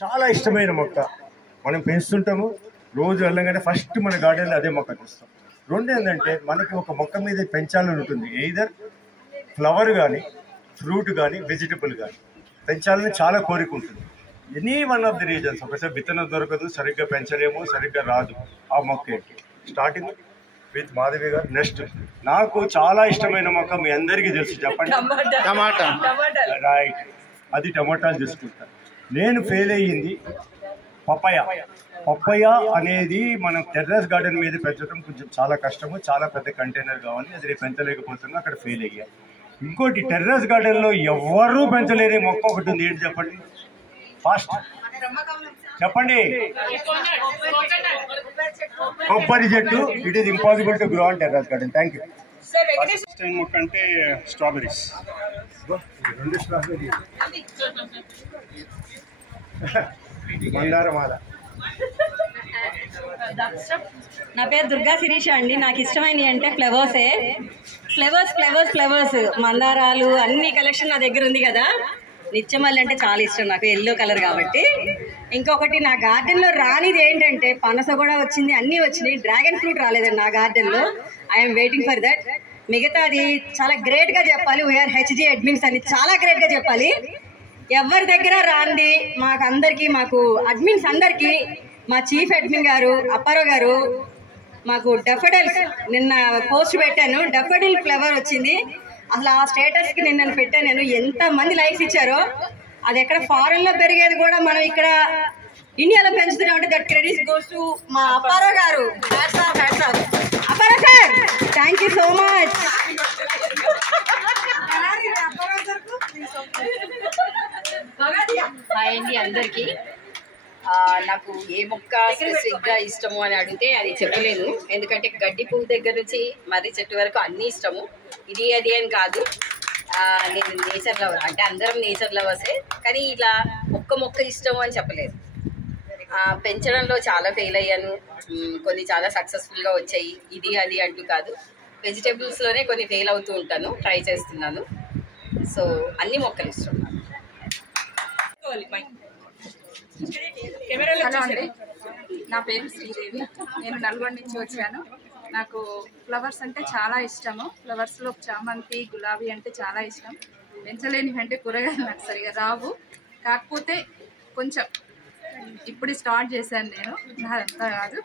చాలా ఇష్టమైన మొక్క, మనం పెంచుతుంటాము. రోజు వెళ్ళగానే ఫస్ట్ మన గార్డెన్లో అదే మొక్క చూస్తాం. రెండు ఏంటంటే మనకి ఒక మొక్క మీద పెంచాలని ఉంటుంది. ఎయిదర్ ఫ్లవర్ కానీ, ఫ్రూట్ కానీ, వెజిటబుల్ కానీ పెంచాలని చాలా కోరిక ఉంటుంది. Any one of the reasons, ఒకసారి విత్తనం దొరకదు, సరిగ్గా పెంచలేము, సరిగ్గా రాదు ఆ మొక్క. స్టార్టింగ్ విత్ మాధవి గారు. నెక్స్ట్ నాకు చాలా ఇష్టమైన మొక్క మీ అందరికీ తెలుసు, చెప్పండి. టమాటా. రైట్, అది టమాటాలు తీసుకుంటాను. నేను ఫెయిల్ అయ్యింది పప్పయ అనేది మనం టెర్రస్ గార్డెన్ మీద పెంచడం కొంచెం చాలా కష్టము, చాలా పెద్ద కంటైనర్ కావాలి, అది నేను పెంచలేకపోతున్నా, అక్కడ ఫెయిల్ అయ్యా. ఇంకోటి టెర్రస్ గార్డెన్లో ఎవరూ పెంచలేని మొక్క ఒకటి ఉంది, ఏంటి చెప్పండి? ఫాస్ట్ చెప్పండి. కొబ్బరి చెట్టు. It is impossible to grow on terrace garden. Thank you. మొక్క అంటే స్ట్రాబెరీస్. రెండు స్ట్రాబెరీ, మందారమాల. నా పేరు దుర్గా శిరీష అండి. నాకు ఇష్టమైనవి అంటే ఫ్లవర్సే. ఫ్లవర్స్ మందారాలు అన్ని కలెక్షన్ నా దగ్గర ఉంది కదా. నిత్యమల్లి అంటే చాలా ఇష్టం నాకు, ఎల్లో కలర్ కాబట్టి. ఇంకొకటి నా గార్డెన్లో రానిది ఏంటంటే పనస కూడా వచ్చింది, అన్నీ వచ్చినాయి. డ్రాగన్ ఫ్రూట్ రాలేదండి నా గార్డెన్లో. I'm waiting for that. మిగతాది చాలా గ్రేట్గా చెప్పాలి, వీఆర్ హెచ్జి అడ్మిన్స్ అని చాలా గ్రేట్గా చెప్పాలి. ఎవరి దగ్గర రాంది మాకు అడ్మిన్స్ అందరికీ మా చీఫ్ అడ్మిన్ గారు అప్పారావు గారు మాకు డెఫోడిల్స్ నిన్న పోస్ట్ పెట్టాను. డెఫోడిల్ ఫ్లవర్ వచ్చింది. అసలు ఆ స్టేటస్కి నిన్న పెట్టాను నేను. ఎంతమంది లైక్స్ ఇచ్చారో. అది ఎక్కడ ఫారెన్లో పెరిగేది కూడా మనం ఇక్కడ ఇండియాలో పెంచుతున్నాం అంటే దట్ క్రెడిట్స్ గోస్ టు మా అప్పారావు గారు. Apparao sir, thank you so much. Hi అండి అందరికీ. నాకు ఏ మొక్క స్పెసిఫిక్గా ఇష్టము అని అడిగితే అది చెప్పలేను. ఎందుకంటే గడ్డి పువ్వు దగ్గర నుంచి మర్రి చెట్టు వరకు అన్నీ ఇష్టము. ఇది అది అని కాదు. నేను నేచర్ లవర్, అంటే అందరం నేచర్ లవర్సే, కానీ ఇలా ఒక్క మొక్క ఇష్టము అని చెప్పలేదు. పెంచడంలో చాలా ఫెయిల్ అయ్యాను, కొన్ని చాలా సక్సెస్ఫుల్గా వచ్చాయి. ఇది అది అంటూ కాదు. వెజిటేబుల్స్లోనే కొన్ని ఫెయిల్ అవుతూ ఉంటాను, ట్రై చేస్తున్నాను. సో అన్ని మొక్కలు ఇష్టం. హలో అండి, నా పేరు శ్రీదేవి. నేను నల్గొండ నుంచి వచ్చాను. నాకు ఫ్లవర్స్ అంటే చాలా ఇష్టము. ఫ్లవర్స్లో చామంతి, గులాబీ అంటే చాలా ఇష్టం. పెంచలేనివి అంటే కూరగాయలు నాకు సరిగా రావు. కాకపోతే కొంచెం ఇప్పుడు స్టార్ట్ చేశాను నేను, నాదంతా కాదు.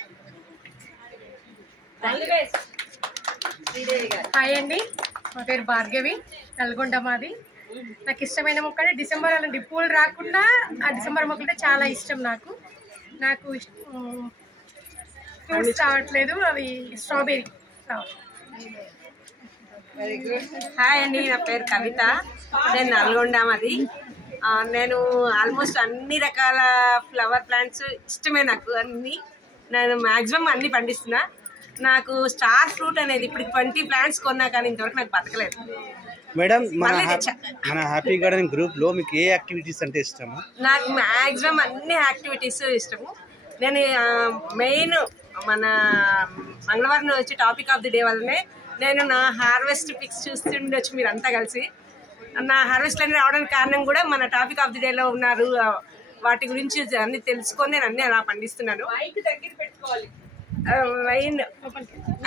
హాయ్ అండి, మా పేరు భార్గవి, నల్గొండ మాది. నాకు ఇష్టమైన మొక్క అంటే డిసెంబర్ అలాంటి పూలు రాకుండా ఆ డిసెంబర్ మొక్క అంటే చాలా ఇష్టం నాకు. ఫ్రూట్స్ రావట్లేదు, అవి స్ట్రాబెరీ వెరీ గుడ్. హాయ్ అండి, నా పేరు కవిత, నేను నల్గొండ మాది. నేను ఆల్మోస్ట్ అన్ని రకాల ఫ్లవర్ ప్లాంట్స్ ఇష్టమే నాకు. నేను మ్యాక్సిమం అన్ని పండిస్తున్నా. నాకు స్టార్ ఫ్రూట్ అనేది ఇప్పుడు 20 ప్లాంట్స్ కొన్నా కానీ ఇంతవరకు నాకు బతకలేదు. మేడం, మన హ్యాపీ గార్డెన్ గ్రూప్ లో మీకు ఏ యాక్టివిటీస్ అంటే ఇష్టము? నాకు మ్యాక్సిమం అన్ని యాక్టివిటీస్ ఇష్టము. నేను మెయిన్ మన మంగళవారం వచ్చి టాపిక్ ఆఫ్ ది డే వల్లనే నేను నా హార్వెస్ట్ పిక్స్ చూస్తుండొచ్చు మీరంతా కలిసి. నా హార్వెస్ట్ అన్ని రావడానికి కారణం కూడా మన టాపిక్ ఆఫ్ ది డేలో ఉన్నారు. వాటి గురించి అన్ని తెలుసుకొని నేను అన్ని అలా పండిస్తున్నాను. మెయిన్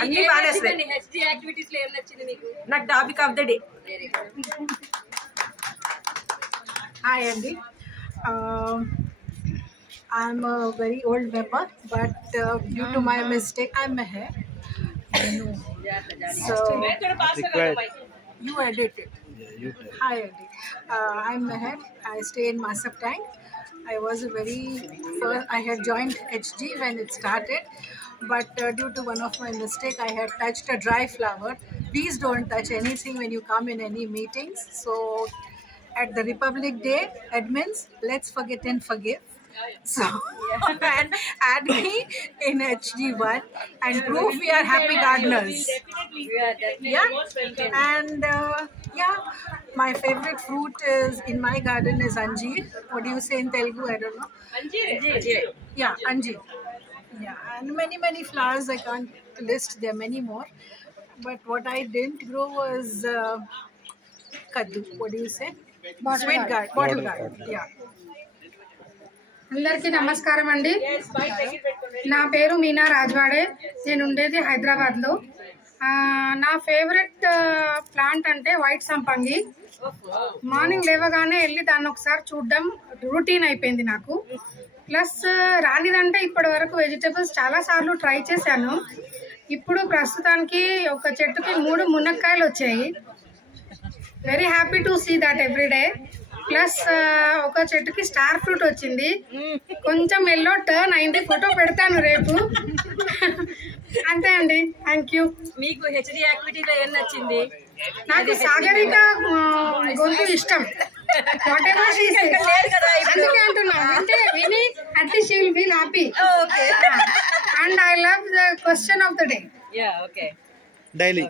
అన్ని బాగా నాకు topic of the day. Hi అండి, I'm a very old member, but due to my mistake, I'm ahead. So you edit it. Yeah, you tell. Hi, Andy. I'm Meher. I stay in Masap Tank. I had joined HG when it started, but due to one of my mistake, I had touched a dry flower. Please don't touch anything when you come in any meetings. So at the Republic Day, admins, let's forget and forgive. So and add me in HG1 and prove we are happy gardeners. Yeah, and my favorite fruit is in my garden is anjeer. What do you say in Telugu? I don't know. Anjeer. Yeah, anjeer. Yeah, and many flowers. I can't list. There are many more. But what I didn't grow was kaddu. What do you say? Sweet gourd. Bottle gourd. Yeah. అందరికీ నమస్కారం అండి. నా పేరు మీనా రాజ్వాడే. నేను ఉండేది హైదరాబాద్లో. నా favourite plant అంటే వైట్ సంపంగి. మార్నింగ్ లేవగానే వెళ్ళి దాన్ని ఒకసారి చూడడం రూటీన్ అయిపోయింది నాకు. ప్లస్ రానిదంటే ఇప్పటి వరకు వెజిటేబుల్స్ చాలా సార్లు ట్రై చేశాను. ఇప్పుడు ప్రస్తుతానికి ఒక చెట్టుకి 3 మునక్కాయలు వచ్చాయి. Very happy to see that everyday. Plus ఒక చెట్టుకి స్టార్ ఫ్రూట్ వచ్చింది. కొంచెం ఎల్లో టర్న్ అయింది. ఫోటో పెడతాను రేపు. అంతే అండి. Thank you. మీకు హెచ్డి యాక్టివిటీలో ఏం నచ్చింది? నాకు సాగరిక గొంతు ఇష్టం. అందుకే అంటున్నా, అంటే విని at least she will feel happy. And I love the question of the day. Daily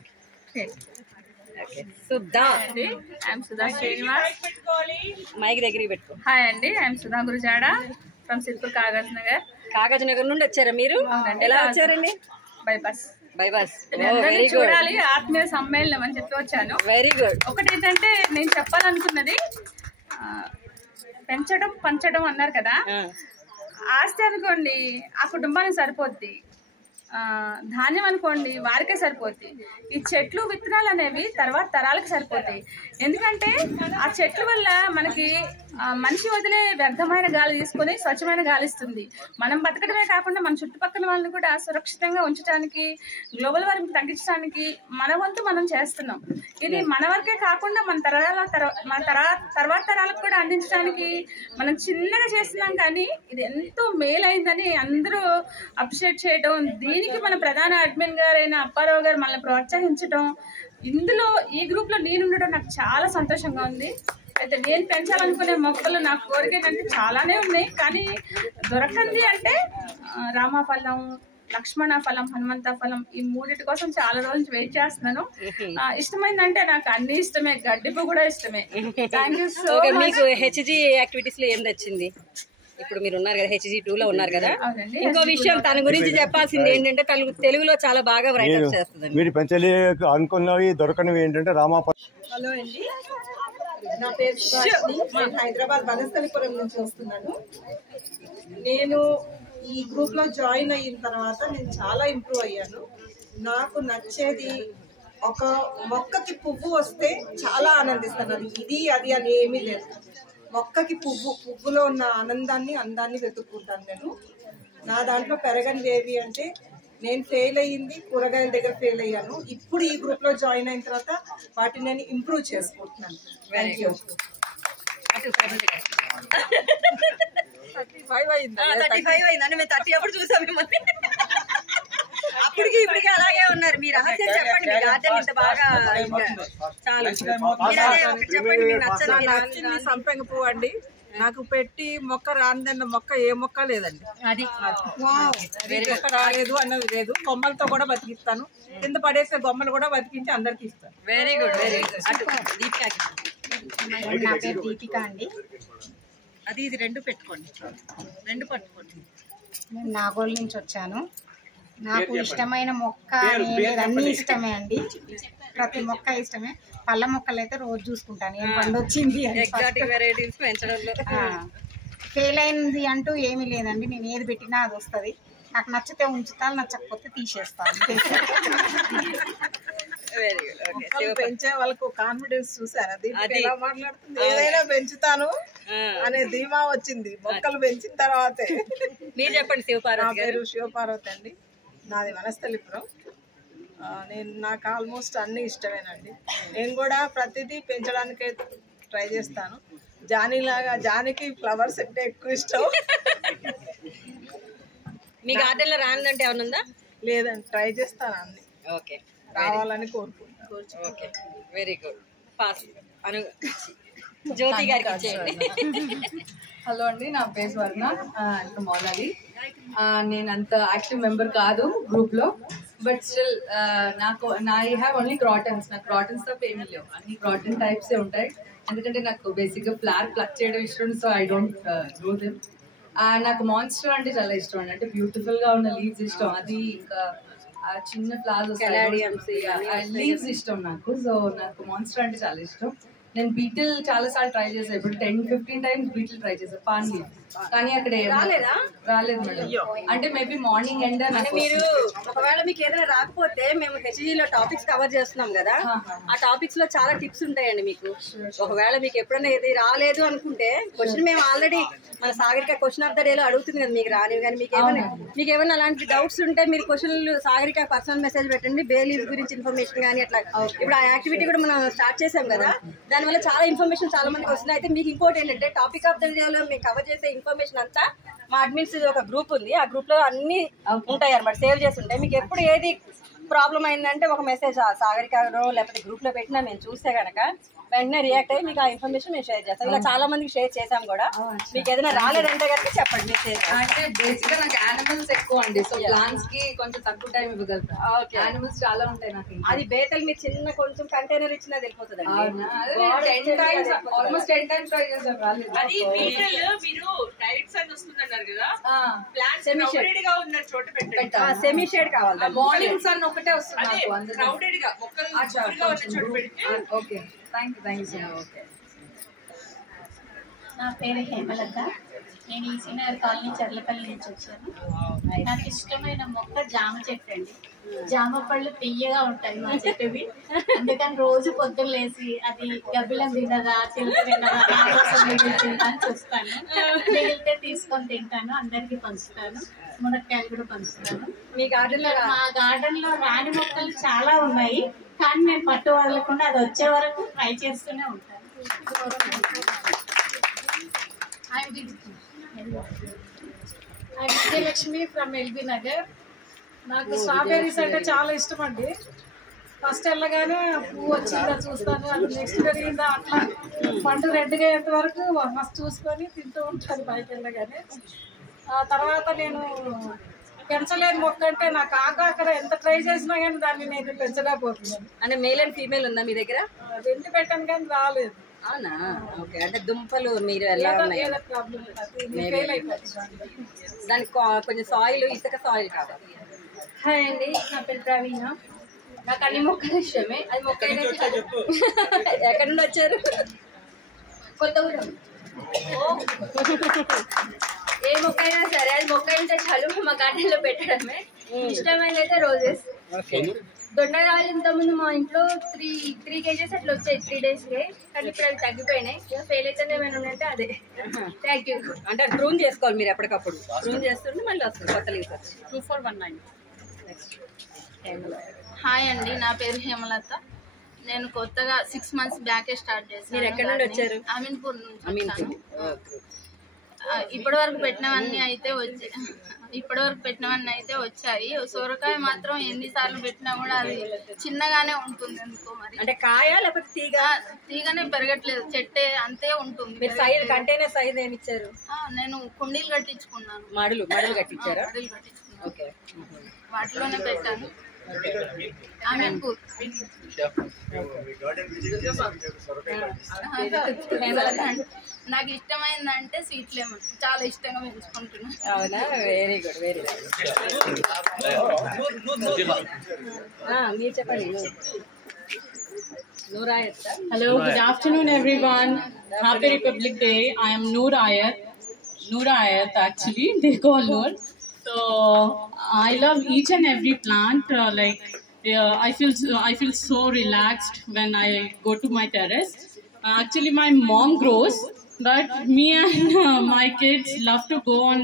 Sudha అండి. ఐఎమ్ సుధా శ్రీనివాస్. మైక్ దగ్గరికి పెట్టుకో. హాయ్ అండి. I'm Sudha Gurujada from Sirpur Kagaz Nagar. కాగజ్ నగర్ నుండి వచ్చారా మీరు? ఎలా వచ్చారండి? బైపాస్. Very good. చూడాలి ఆత్మీయ సమ్మేళనం అని చెప్పి వచ్చాను. Very good. ఒకటి ఏంటంటే నేను చెప్పాలనుకున్నది, పెంచడం పంచడం అన్నారు కదా. ఆస్తి అనుకోండి ఆ కుటుంబానికి సరిపోద్ది, ధాన్యం అనుకోండి వారికే సరిపోద్ది. ఈ చెట్లు విత్తనాలు అనేవి తర్వాత తరాలకు సరిపోతాయి. ఎందుకంటే ఆ చెట్ల వల్ల మనకి మనిషి వదిలే వ్యర్థమైన గాలి తీసుకొని స్వచ్ఛమైన గాలి ఇస్తుంది. మనం బతకడమే కాకుండా మన చుట్టుపక్కల వాళ్ళని కూడా సురక్షితంగా ఉంచడానికి, గ్లోబల్ వార్మింగ్ తగ్గించడానికి మన వంతు మనం చేస్తున్నాం. ఇది మన వరకే కాకుండా మన తర్వాత తరాలకు కూడా అందించడానికి మనం చిన్నగా చేస్తున్నాం. కానీ ఇది ఎంతో మేలైందని అందరూ అప్రిషియేట్ చేయడం, దీనికి మన ప్రధాన అడ్మిన్ గారైన అప్పారావు గారు మనల్ని ప్రోత్సహించడం, ఇందులో ఈ గ్రూప్ లో నేను ఉండడం నాకు చాలా సంతోషంగా ఉంది. అయితే నేను పెంచాలనుకునే మొక్కలు నా కోరిక ఏంటంటే చాలానే ఉన్నాయి. కానీ దొరకంది అంటే రామఫలం, లక్ష్మణ ఫలం, హనుమంత ఫలం, ఈ 3 కోసం చాలా రోజుల నుంచి వెయిట్ చేస్తున్నాను. ఇష్టమైందంటే నాకు అన్ని ఇష్టమే, గడ్డిపు కూడా ఇష్టమే. Thank you so much. మీకు హెచ్జి యాక్టివిటీస్ లో ఏం నచ్చింది? ఇప్పుడు మీరు ఉన్నారు కదా, HG2 లో ఉన్నారు కదా. ఇంకో విషయం తన గురించి చెప్పాల్సింది ఏంటంటే తెలుగులో చాలా బాగా రైటప్ చేస్తుంది. మీరు పెంచలే అనుకున్నవి దొరకనివి ఏంటంటే హలో అండి, నా పేరు సుభాషిణి. నేను హైదరాబాద్ వనస్థలిపురం నుంచి వస్తున్నాను. నేను ఈ గ్రూప్ లో జాయిన్ అయిన తర్వాత నేను చాలా ఇంప్రూవ్ అయ్యాను. నాకు నచ్చేది, ఒక మొక్కకి పువ్వు వస్తే చాలా ఆనందిస్తాను. అది ఇది అది అని ఏమీ లేదు. మొక్కకి పువ్వులో ఉన్న ఆనందాన్ని అందాన్ని వెతుక్కుంటాను నేను. నా దాంట్లో పెరగనివి ఏవి అంటే, నేను ఫెయిల్ అయ్యింది కూరగాయల దగ్గర ఫెయిల్ అయ్యాను. ఇప్పుడు ఈ గ్రూప్ లో జాయిన్ అయిన తర్వాత వాటిని నేను ఇంప్రూవ్ చేసుకుంటున్నాను. Thank you. 35 అయిందండి. మేము 30 అప్పుడు చూసాం మిమ్మల్ని. అప్పటికి ఇప్పటికి అలాగే ఉన్నారు. మీరు రహస్యం చెప్పండి. మీ గార్డెన్ ఇంత బాగా చాలు. చెప్పండి మీకు నచ్చింది. సంపెంగ పువ్వు అండి. నాకు పెట్టి మొక్క రాందన్న మొక్క ఏ మొక్క లేదండి. అది మొక్క రాలేదు అన్నది లేదు. కొమ్మలతో కూడా బతికిస్తాను. కింద పడేసే బొమ్మలు కూడా బతికించి అందరికి ఇస్తాను. Very good, very good. నా పేరు దీపిక అండి. అది ఇది 2 పెట్టుకోండి, 2 పట్టుకోండి. నేను నాగోల్ నుంచి వచ్చాను. నాకు ఇష్టమైన మొక్క అన్ని ఇష్టమే అండి. ప్రతి మొక్క ఇష్టమే. పళ్ళ మొక్కలు అయితే రోజు చూసుకుంటాను, ఏం పండు వచ్చింది. ఫెయిల్ అయింది అంటూ ఏమీ లేదండి. నేను ఏది పెట్టినా అది వస్తుంది. నాకు నచ్చితే ఉంచుతాను, నచ్చకపోతే తీసేస్తాను. పెంచే వాళ్ళకు కాన్ఫిడెన్స్ చూసారా? ఎలా మాట్లాడుతుంది, ఏదైనా పెంచుతాను అనే ధీమా వచ్చింది మొక్కలు పెంచిన తర్వాతే. మీరు చెప్పండి. శివపార్వతి. నా పేరు శివపార్వతి అండి. నాది వనస్థలిపురం. నాకు ఆల్మోస్ట్ అన్ని ఇష్టమేనండి. నేను కూడా ప్రతిదీ పెంచడానికే ట్రై చేస్తాను. జానికి ఫ్లవర్స్ అంటే ఎక్కువ ఇష్టం. మీ గార్డెన్ లో రానిదంటే ఏమన్నా ఉందా? లేదండి, ట్రై చేస్తాను అన్ని. ఓకే, రావాలని కోరుకుంటాను. Okay, very good. పాస్ జ్యోతి గారికి ఇచ్చేయండి. హలో అండి, నా పేరు స్వర్ణ. మౌలాలి. నేను అంత యాక్టివ్ మెంబర్ కాదు గ్రూప్ లో, but still I have only crotons. నాకు క్రాటన్స్ తప్ప ఏమీ లేవు. అన్ని క్రాటన్ టైప్స్ ఉంటాయి. ఎందుకంటే నాకు బేసిక్గా ఫ్లవర్ ప్లక్ చేయడం ఇష్టం. So I don't grow them. నాకు మాన్స్టర్ అంటే చాలా ఇష్టం అండి. అంటే బ్యూటిఫుల్ గా ఉన్న లీవ్స్ ఇష్టం. అది ఇంకా చిన్న ఫ్లవర్స్ లీవ్స్ ఇష్టం నాకు. సో నాకు మాన్స్టర్ అంటే చాలా ఇష్టం. నేను బీటిల్ చాలా సార్లు ట్రై చేసాను. ఇప్పుడు 10-15 టైమ్స్ బీటిల్ ట్రై చేసాను. పాన్ లీవ్ కానీ అక్కడ రాలేదు మేడం. అంటే మేబీ మార్నింగ్ ఎండ్ అంటే మీరు ఒకవేళ మీకు ఏదైనా రాకపోతే మేము హెచ్జీలో టాపిక్స్ కవర్ చేస్తున్నాం కదా, ఆ టాపిక్స్ లో చాలా టిప్స్ ఉంటాయండి మీకు. ఒకవేళ మీకు ఎప్పుడైనా ఏది రాలేదు అనుకుంటే క్వశ్చన్ మేము ఆల్రెడీ మన సాగరిక క్వశ్చన్ ఆఫ్ ద డేలో అడుగుతుంది కదా మీకు రానివి. కానీ మీకు ఏమైనా అలాంటి డౌట్స్ ఉంటే మీరు క్వశ్చన్లు సాగరిక పర్సనల్ మెసేజ్ పెట్టండి, బెయిల్ గురించి ఇన్ఫర్మేషన్ కానీ అట్లా. ఇప్పుడు ఆ యాక్టివిటీ కూడా మనం స్టార్ట్ చేసాం కదా, దానివల్ల చాలా ఇన్ఫర్మేషన్ చాలా మందికి వస్తున్నాయి. అయితే మీకు ఇంకోటి ఏంటంటే టాపిక్ ఆఫ్ ద డేలో మేము కవర్ చేసే ఇన్ఫర్మేషన్ అంతా మా అడ్మిన్స్ ఒక గ్రూప్ ఉంది, ఆ గ్రూప్ లో అన్ని ఉంటాయి అన్నమాట, సేవ్ చేసి ఉంటాయి. మీకు ఎప్పుడు ఏది ప్రాబ్లం అయిందంటే ఒక మెసేజ్ సాగరికలో లేకపోతే గ్రూప్ లో పెట్టినా మేము చూస్తే కనుక వెంటనే రియాక్ట్ అయ్యి మీకు ఆ ఇన్ఫర్మేషన్ మేము షేర్ చేస్తాం. ఇలా చాలా మందికి షేర్ చేసాం కూడా. మీకు ఏదైనా రాలేదంటే కనుక చెప్పండి మెసేజ్. అంటే బేసిక్ గా నాకు యానిమల్స్ ఎక్కువ అండి, సో ప్లాంట్స్ కి కొంచెం తక్కువ టైం ఇవ్వగలుగుతా. యానిమల్స్ చాలా ఉంటాయి నాకు. అది బేతలు మీరు చిన్న కొంచెం కంటైనర్ ఇచ్చినా వెళ్ళిపోతుంది. ఆల్మోస్ట్ 10 times ట్రై చేశాను, రాలేదు. అది బీటల్ మీరు డైరెక్ట్ సన్ వస్తుందన్నారు కదా, ప్లాంట్స్ క్రౌడెడ్ గా ఉన్న చోట పెట్టండి. సెమీ షేడ్ కావాలి. మార్నింగ్ సన్ ఒకటే వస్తుంది నాకు, క్రౌడెడ్ గా మొక్కలు ఫుల్గా ఉన్న చోట పెడితే. Okay, thank you so much. నా పేరు హేమలత, నేను ఈ సీనియర్ కాలనీ చర్లపల్లి నుంచి వచ్చాను. నాకు ఇష్టమైన మొక్క జామ చెట్టు అండి. జామ పళ్ళు తీయగా ఉంటాయి మా చెట్టువి, అందుకని రోజు పొద్దున్న లేసి అది గబ్బిలం తినదా చిలుక తినదా నా కోసం మిగిలిందా అని చూస్తాను. మిగిలితే తీసుకొని తింటాను, అందరికి పంచుతాను, మునక్కాయలు కూడా పంచుతాను. మీ గార్డెన్ లో మా గార్డెన్ లో రాని మొక్కలు చాలా ఉన్నాయి, కానీ నేను పట్టు వదలకుండా అది వచ్చే వరకు ట్రై చేస్తూనే ఉంటాను. I'm Vijayalakshmi from LB Nagar. నాకు స్ట్రాబెర్రీస్ అంటే చాలా ఇష్టం అండి. ఫస్ట్ వెళ్ళగానే పువ్వు వచ్చిందా చూస్తాను, అది నెక్స్ట్ పెరిగిందా అట్లా పండు రెడ్గా అయ్యేంత వరకు ఫస్ట్ చూసుకొని తింటూ ఉంటాను బయట వెళ్ళగానే. ఆ తర్వాత నేను పెంచలేని మొక్క అంటే నాకు ఆకాకర ఎంత ట్రై చేసినా కానీ దాన్ని నేను పెంచలేకపోతున్నాను. అంటే మేల్ అండ్ ఫీమేల్ ఉందా మీ దగ్గర? వెంటి పెట్టాను కానీ రాలేదు. అవునా? ఓకే. అంటే దుంపలు మీరు ఎలా ఉన్నాయి? దానికి కొంచెం సాయిల్, ఇసుక సాయిల్ కావాలి. హాయ్ అండి, నా పేరు ప్రవీణ. నాకు అన్ని మొక్కలు ఇష్టమే. అది మొక్క ఎక్కడి నుండి వచ్చారు? కొత్తగూడెం. ఏ మొక్క అయినా సరే అది మొక్క అయితే చాలు మా గార్డెన్లో పెట్టడమే. ఇష్టమైనది అయితే రోజెస్. దొండరాలు ఇంతకుముందు మా ఇంట్లో 3 kgs అట్లా వచ్చాయి 3 daysకే, కానీ ఇప్పుడు అవి తగ్గిపోయినాయి. ఫెయిల్ అయితే ఏమైనా ఉందంటే అదే. Thank you. అంటే ప్రూన్ చేసుకోవాలి మీరు ఎప్పటికప్పుడు, ప్రూన్ చేస్తుంటే మళ్ళీ వస్తుంది కొత్త లీవ్స్. 2419. హాయ్ అండి, నా పేరు హేమలత. నేను కొత్తగా 6 months బ్యాకే స్టార్ట్ చేశాను. మీరు ఎక్కడి నుండి వచ్చారు? అమీన్పూర్ నుంచి వచ్చాను. ఇప్పటి వరకు పెట్టినవన్నీ అయితే వచ్చాయి. సొరకాయ మాత్రం ఎన్నిసార్లు పెట్టినా కూడా అది చిన్నగానే ఉంటుంది ఎందుకో మరి. అంటే కాయ లేకపోతే తీగనే పెరగట్లేదు, చెట్టే అంతే ఉంటుంది. మీరు సైజ్ కంటైనర్ సైజ్ ఏమి ఇచ్చారు? నేను కుండీలు కట్టించుకున్నాను. మడులు కట్టించారా? మడులు కట్టించుకున్నాను, వాటిలోనే పెట్టాను. అమీన్పూర్. నాకు ఇష్టమైందంటే స్వీట్ లెమన్, చాలా ఇష్టంగా పెంచుకుంటున్నాను. అవునా? Very good, very good. మీరు చెప్పండి. Hello, good afternoon everyone. Happy Republic Day. I am Noor Ayat actually, they call Noor. So I love each and every plant. I feel so relaxed when I go to my terrace. Actually, my mom grows, but me and my kids love to go on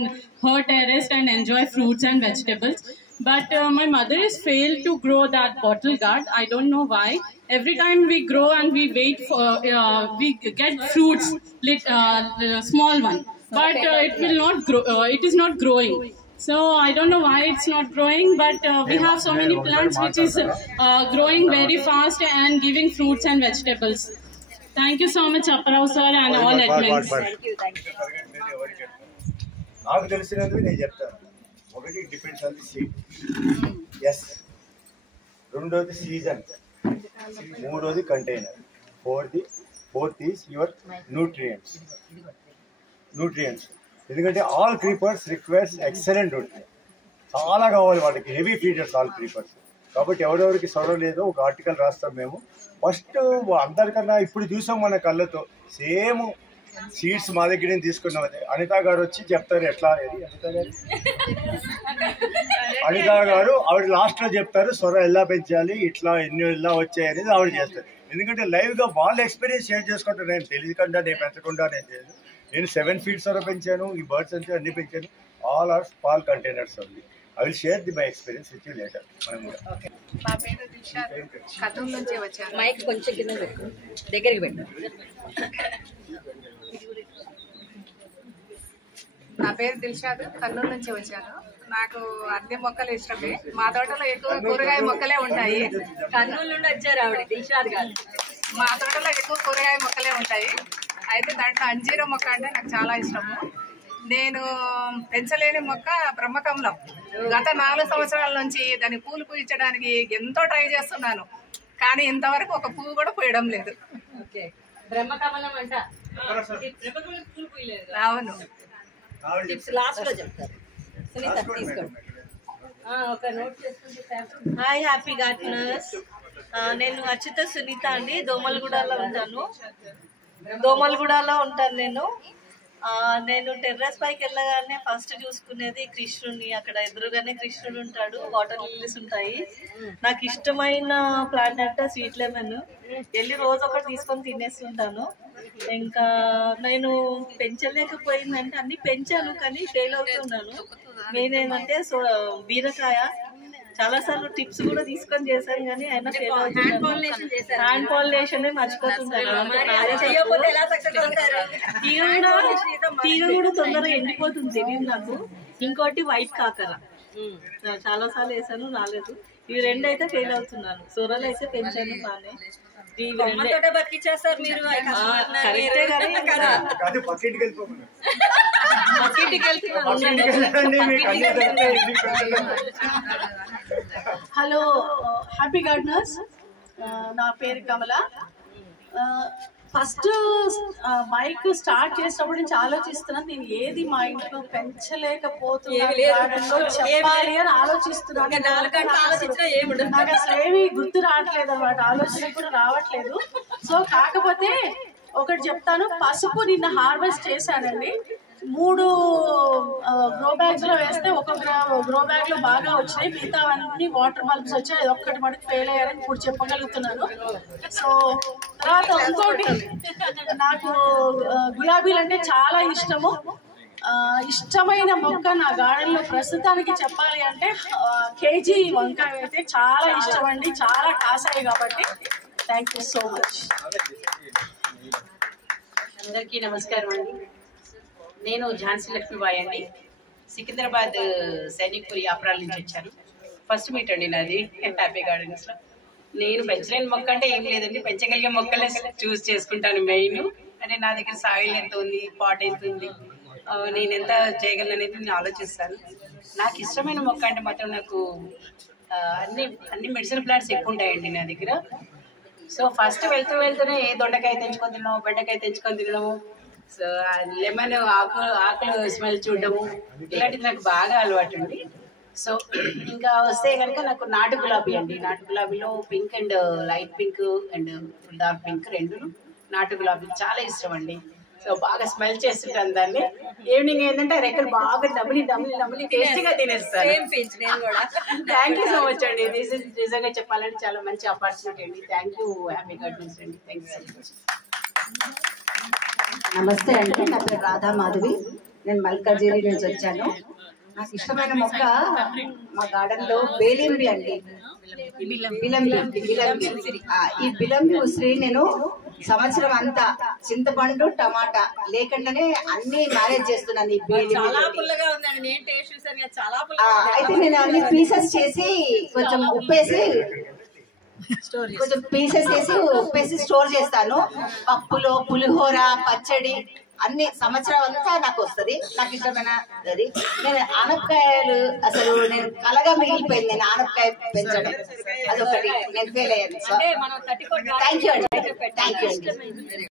her terrace and enjoy fruits and vegetables. But my mother has failed to grow that bottle gourd. I don't know why. Every time we grow and we wait for, we get fruits, small one, but it will not grow. It is not growing. So I don't know why it's not growing, but we have so many plants which is growing very fast and giving fruits and vegetables. Thank you so much, Apparao sir and all admins. Thank you. నాకు తెలిసినందుకు నేను చెప్తాను. ఒకటి depends on the seed, yes. రెండోది season, మూడోది container, fourth is your nutrients. ఎందుకంటే all creepers requires excellent ఉంటుంది, చాలా కావాలి వాళ్ళకి, హెవీ ఫీడర్స్ ఆల్ క్రీపర్స్. కాబట్టి ఎవరెవరికి సొరవ లేదో ఒక ఆర్టికల్ రాస్తాం మేము. ఫస్ట్ అందరికన్నా ఇప్పుడు చూసాం మన కళ్ళతో, సేమ్ సీడ్స్ మా దగ్గర నుంచి తీసుకున్నాం. అనిత గారు వచ్చి చెప్తారు ఎట్లా అనిత గారు ఆవిడ లాస్ట్లో చెప్తారు సొర ఎలా పెంచాలి, ఇట్లా ఎన్ని ఎలా వచ్చాయి అనేది ఆవిడ చేస్తారు. ఎందుకంటే లైవ్గా వాళ్ళ ఎక్స్పీరియన్స్ షేర్ చేసుకుంటారు. నేను తెలియకుండా నేను పెంచకుండా నేను చేయను. నేను 7 feet సొర పెంచాను, ఈ బర్డ్స్ అంటే అన్ని పెంచాను. All are small containers only. I will share my experience with you later. నా పేరు దిల్షాద్, కర్నూలు నుంచి వచ్చాను. మైక్ కొంచెం కింద పెట్టు, దగ్గరికి పెట్టు. నా పేరు దిల్షాద్, కర్నూలు నుంచి వచ్చాను. నాకు అన్ని మొక్కలు ఇష్టమే. మా తోటలో ఎక్కువ కూరగాయ మొక్కలే ఉంటాయి. కర్నూలు నుండి వచ్చారు ఆవిడ, దిల్షాద్ గారు. మా తోటలో ఎక్కువ కూరగాయ మొక్కలే ఉంటాయి. అయితే దాంట్లో అంజీర మొక్క అంటే నాకు చాలా ఇష్టము. నేను పెంచలేని మొక్క బ్రహ్మకమలం. గత 4 సంవత్సరాల నుంచి దాని పూలు పూయించడానికి ఎంతో ట్రై చేస్తున్నాను, కానీ ఇంతవరకు ఒక పువ్వు కూడా పూయడం లేదు. బ్రహ్మకమలం అంట. అవును. లాస్ట్ లో చెప్తారు. సునీత తీసుకోండి. ఒక నోట్ చేసుకుంటే. హాయ్ హ్యాపీ గార్డెనర్స్, నేను అచ్యుత సునీత అండి. దోమలగూడలో ఉంటాను నేను టెర్రస్ పైకి వెళ్ళగానే ఫస్ట్ చూసుకునేది కృష్ణుడిని. అక్కడ ఎదురుగానే కృష్ణుడు ఉంటాడు, వాటర్ లిల్లీస్ ఉంటాయి. నాకు ఇష్టమైన ప్లాంట్ అంటే స్వీట్ లెమన్. వెళ్ళి రోజు ఒకటి తీసుకొని తినేస్తుంటాను. ఇంకా నేను పెంచలేకపోయిందంటే అన్ని పెంచాను కానీ ఫెయిల్ అవుతున్నాను. మెయిన్ ఏంటంటే బీరకాయ చాలా సార్లు టిప్స్ కూడా తీసుకొని చేశాను కానీ అయినా ఫెయిల్ అవుతున్నాను. హ్యాండ్ పాలినేషన్ మర్చిపోతున్నాను. తీగ కూడా తొందరగా ఎండిపోతుంది, తెలియదు నాకు. ఇంకోటి వైట్ కాకర చాలా సార్లు వేసాను, రాలేదు. ఇవి 2 అయితే ఫెయిల్ అవుతున్నాను. సొరలు అయితే పెంచాను బాగానే. బతికిచ్చేస్తారు మీరు. కరెక్టే కానీ హలో హ్యాపీ గార్డెనర్స్, నా పేరు కమల. ఫస్ట్ బైక్ స్టార్ట్ చేసినప్పుడు నుంచి ఆలోచిస్తున్నాను, నేను ఏది మా ఇంట్లో పెంచలేకపోతున్నాను చెప్పాలి అని ఆలోచిస్తున్నాను. నాకు అసలు ఏమి గుర్తు రావట్లేదు అనమాట, ఆలోచన కూడా రావట్లేదు. సో కాకపోతే ఒకటి చెప్తాను, పసుపు నిన్న హార్వెస్ట్ చేశానండి. 3 గ్రో బ్యాగ్స్ లో వేస్తే ఒక గ్రో బ్యాగ్ లో బాగా వచ్చినాయి, మిగతావన్నీ వాటర్ బల్బ్స్ వచ్చాయి. అది ఒక్కటి మటుకు ఫెయిల్ అయ్యారని ఇప్పుడు చెప్పగలుగుతున్నాను. సో తర్వాత ఇంకోటి, నాకు గులాబీలు అంటే చాలా ఇష్టము. ఇష్టమైన మొక్క నా గార్డెన్ లో ప్రస్తుతానికి చెప్పాలి అంటే కేజీ వంకాయ అయితే చాలా ఇష్టం అండి, చాలా కాసాయి కాబట్టి. Thank you so much. అందరికీ నమస్కారం అండి. నేను ఝాన్సీ లక్ష్మీబాయి అండి. సికింద్రాబాద్ సైనిక్పూర్ యాప్రాల నుంచి వచ్చాను. ఫస్ట్ మీట్ అండి నాది హ్యాపీ గార్డెన్స్ లో. నేను పెంచలేని మొక్క అంటే ఏం లేదండి, పెంచగలిగే మొక్కలే చూస్ చేసుకుంటాను. మెయిన్ అంటే నా దగ్గర సాయిల్ ఎంత ఉంది, పాట్ ఎంత ఉంది, నేను ఎంత చేయగలను అనేది నేను ఆలోచిస్తాను. నాకు ఇష్టమైన మొక్క అంటే మాత్రం నాకు అన్ని మెడిసిన్ ప్లాంట్స్ ఎక్కువ ఉంటాయండి నా దగ్గర. సో ఫస్ట్ వెళ్తూనే దొండకాయ తెంచుకొని తినడం, బెండకాయ తెంచుకొని తినడము, సో లెమన్ ఆకులు స్మెల్ చూడడము, ఇలాంటిది నాకు బాగా అలవాటు అండి. సో ఇంకా వస్తే కనుక నాకు నాటు గులాబీ అండి. నాటు గులాబీలో pink and light pink and dark pink 2 నాటు గులాబీ చాలా ఇష్టం అండి. సో బాగా స్మెల్ చేస్తుంటాను దాన్ని. ఈవినింగ్ ఏంటంటే రెక్కలు బాగా డమ్మిలి టేస్టీగా తినేస్తాను. థ్యాంక్ యూ సో మచ్ అండి. దిస్ ఇస్ నిజంగా చెప్పాలంటే చాలా మంచి ఆపర్చునిటీ అండి. థ్యాంక్ యూ హ్యాపీ గార్డెన్స్ అండి. Thank you so much. నమస్తే అండి, నా పేరు రాధా మాధవి. నేను మల్కాజిగిరి నుంచి వచ్చాను. నాకు ఇష్టమైన మొక్క మా గార్డెన్ లో బేలింబి అండి. ఈ బిలంబి ఉసిరి నేను సంవత్సరం అంతా చింతపండు టమాటా లేకుండానే అన్ని మేనేజ్ చేస్తున్నాను. అయితే నేను అన్ని పీసెస్ చేసి కొంచెం ఉప్పేసి ఉప్పేసి స్టోర్ చేస్తాను. పప్పులో పులిహోర, పచ్చడి అన్ని సంవత్సరం అంతా నాకు వస్తుంది. నాకు ఇష్టమైన అది. నేను ఆనపకాయలు అసలు నేను కలగా మిగిలిపోయింది. నేను ఆనపకాయ పెంచడం అదొకటి నేను ఫెయిల్ అయ్యాను. థ్యాంక్ యూ అండి.